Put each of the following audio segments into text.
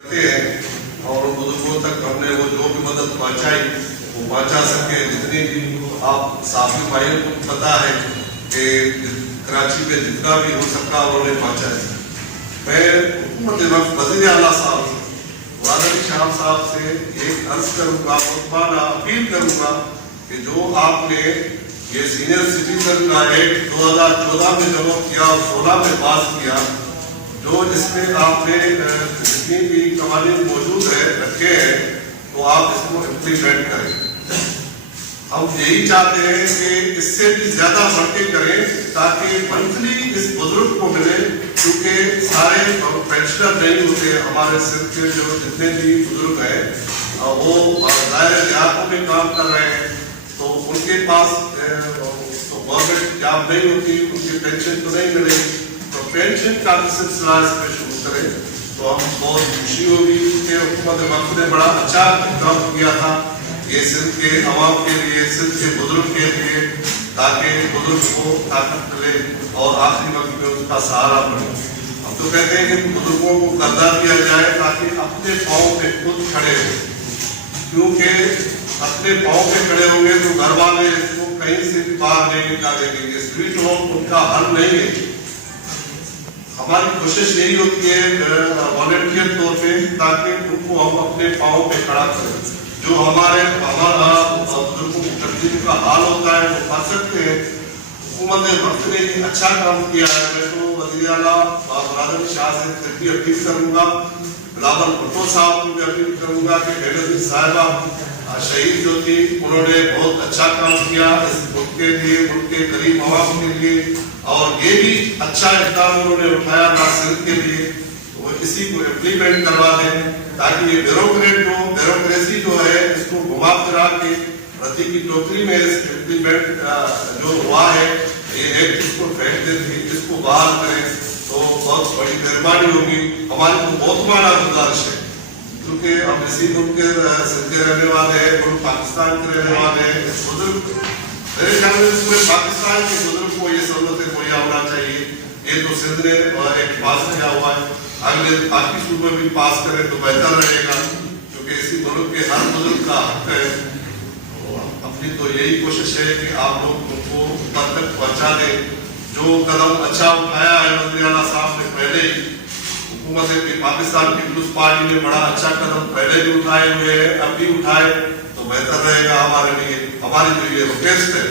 اور بزرگوں تک ہم نے وہ جو بھی مدد پہنچائی وہ پہنچا سکے. جتنی بھی آپ صحافی بھائیوں کو پتا ہے کہ کراچی میں جتنا بھی ہو سکا انہوں نے پہنچایا. میں حکومت وقت وزیر اعلیٰ صاحب مراد علی شاہ صاحب سے ایک عرض کروں گا, مطمئنہ اپیل کروں گا کہ جو آپ نے یہ سینئر سٹیزن کا ایکٹ 2014 میں جمع کیا اور 16 میں پاس کیا, جو جس میں آپ نے جتنی بھی قوانین موجود ہے رکھے ہیں تو آپ اس کو امپلیمنٹ کریں. ہم یہی چاہتے ہیں کہ اس سے بھی زیادہ بڑھ کے کریں تاکہ منتھلی اس بزرگ کو ملے, کیونکہ سارے پینشنر نہیں ہوتے ہمارے سندھ کے جو جتنے بھی بزرگ ہیں وہ ظاہر دیہاتوں میں کام کر رہے ہیں تو ان کے پاس تو گورنمنٹ جاب نہیں ہوتی, ان کی پینشن تو نہیں ملے گی. تو پینشن کا سلسلہ اس میں شروع کریں تو ہم بہت خوشی ہوگی کہ حکومت وقت نے بڑا اچھا کام کیا تھا یہ سندھ کے عوام کے لیے, سندھ کے بزرگ کے لیے, تاکہ بزرگ کو طاقت ملے اور آخری وقت میں اس کا سہارا بنے. ہم تو کہتے ہیں کہ بزرگوں کو قرضہ دیا جائے تاکہ اپنے پاؤں پہ خود کھڑے ہوں, کیونکہ اپنے پاؤں پہ کھڑے ہوں گے تو گھر والے اس کو کہیں سے بھی باہر نہیں نکالیں گے. یہ سویٹ ہوم ان کا حل نہیں ہے. ہماری کوشش یہی ہوتی ہے والنٹیئر طور پہ تاکہ ان کو ہم اپنے پاؤں پہ کھڑا کریں. جو ہمارا بزرگوں کی تکلیف کا حال ہوتا ہے وہ کر سکتے ہیں. حکومت وقت نے یہ اچھا کام کیا ہے. میں تو وزیر اعلیٰ مراد علی شاہ سے پھر بھی اپیل کروں گا, بلاول بھٹو صاحب کو بھی اپیل کروں گا کہ بینظیر صاحبہ شہید جو تھی انہوں نے بہت اچھا کام کیا اس ملک کے لیے, ملک کے غریب عوام کے لیے, اور یہ بھی اچھا اقدام انہوں نے اٹھایا نا سندھ کے لیے. وہ اسی کو امپلیمنٹ کروا دیں تاکہ یہ بیوروکریسی جو ہے اس کو گھما پھرا کے رتی کی ٹوکری میں اس امپلیمنٹ جو ہوا ہے یہ ایکٹ اس کو پھینک دیں, اس کو بحال کریں تو بہت بڑی مہربانی ہوگی. ہماری تو بہت بڑا گزارش ہے کیونکہ ہم اسی ملک کے سندھ کے رہنے والے ہیں, ملک پاکستان کے رہنے والے ہیں. اس بزرگ میرے خیال میں پورے پاکستان کے بزرگ کو یہ سہولتیں مہیا ہونا چاہیے. یہ تو سندھ نے ایک پاس کیا ہوا ہے, اگلے باقی صوبے بھی پاس کریں تو بہتر رہے گا کیونکہ اسی ملک کے ہر بزرگ کا حق ہے. اپنی تو یہی کوشش ہے کہ آپ لوگ ان کو اوپر تک پہنچا دیں. جو قدم اچھا اٹھایا ہے وزیر اعلیٰ صاحب نے پہلے ہی, حکومت پاکستان پیپلز پارٹی نے بڑا اچھا قدم پہلے بھی اٹھائے ہوئے ہیں, اب بھی اٹھائے تو بہتر رہے گا ہمارے لیے. ہماری جو یہ ریکویسٹ ہے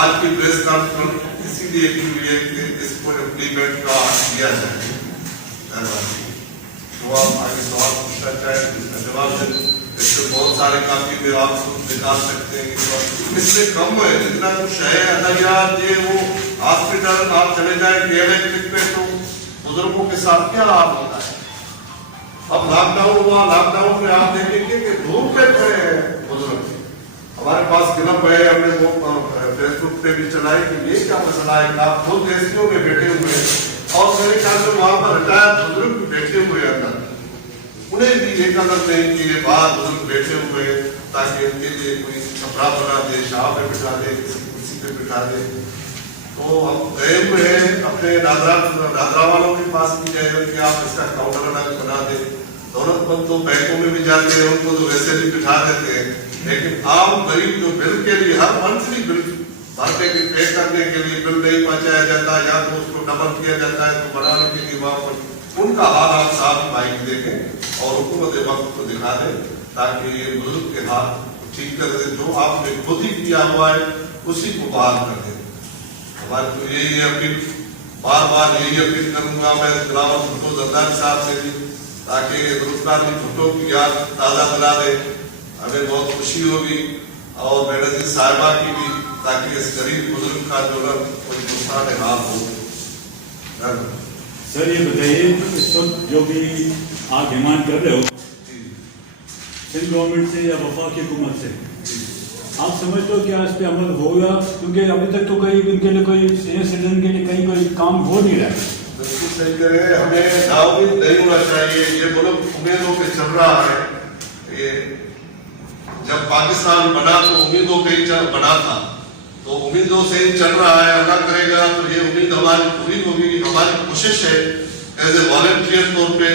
آج کی پریس کانفرنس اسی لیے کی ہوئی ہے کہ اس کو امپلیمنٹ کا کیا جائے. تو آپ آگے سوال پوچھنا چاہیں تو اس کا جواب دیں. اس سے بہت سارے کافی میں آپ خود نکال سکتے ہیں کہ اس سے کم ہے جتنا کچھ ہے. ادویات یہ وہ ہاسپٹل آپ چلے جائیں الیکٹرک پہ تو بزرگوں کے ساتھ کیا حال ہوتا ہے. اب لاک ڈاؤن ہوا, لاک ڈاؤن میں آپ دیکھیں گے کہ دھوپ پہ کھڑے ہیں بزرگ. ہمارے پاس کلب ہے, ہم نے وہ فیس بک پہ بھی چلائی کہ یہ کیا مسئلہ ہے کہ آپ خود ایسیوں میں بیٹھے ہوئے ہیں اور میرے خیال سے وہاں پر ریٹائر بزرگ بھی بیٹھے ہوئے اندر, انہیں بھی یہ قدر نہیں کہ باہر بزرگ بیٹھے ہوئے تاکہ ان کے لیے کوئی کپڑا بنا دے, شاہ پہ بٹھا دے, کسی کرسی پہ بٹھا دے. تو ہم گئے ہوئے ہیں اپنے نادرا والوں کے پاس بھی گئے کہ آپ اس کا کاؤنٹر الگ بنا دیں. دولت مند تو بینکوں میں بھی جاتے ہیں, ان کو تو ویسے بھی بٹھا دیتے ہیں, لیکن عام غریب جو بل کے لیے ہر منتھلی بل بھرنے کے پے کرنے کے لیے بل نہیں پہنچایا جاتا یا تو اس کو ڈبل کیا جاتا ہے تو بنانے کے لیے وہاں پر ان کا حال آپ صاحب بھائی دیکھیں اور حکومت وقت کو دکھا دیں تاکہ یہ بزرگ کے حال ٹھیک کر دیں. جو آپ نے خود ہی کیا ہوا ہے اسی کو بحال کر دیں. ہماری تو یہی اپیل, بار بار یہی اپیل کروں گا میں بلاول بھٹو زرداری صاحب سے بھی تاکہ درستان بھٹو کی یاد تازہ بنا دے. ہمیں بہت خوشی ہوگی اور بینظیر صاحبہ کی بھی, تاکہ اس غریب بزرگ کا جو کوئی نقصان حال ہو. سر یہ بتائیے اس وقت جو بھی آپ ڈیمانڈ کر رہے ہو سندھ گورنمنٹ سے یا وفاقی حکومت سے, آپ سمجھتے ہو کیا اس پہ عمل ہوگا؟ کیونکہ ابھی تک تو کوئی ان کے لیے کوئی سینئر سٹیزن کے لیے کہیں کوئی کام ہو نہیں رہا ہے. بالکل صحیح کہہ رہے ہیں, ہمیں ناامید نہیں ہونا چاہیے. یہ ملک امیدوں پہ چل رہا ہے. یہ جب پاکستان بنا تو امیدوں پہ ہی بنا تھا, تو امیدوں سے ہی چل رہا ہے. اللہ کرے گا تو یہ امید ہماری پوری ہوگی. ہماری کوشش ہے ایز اے والنٹیئر طور پہ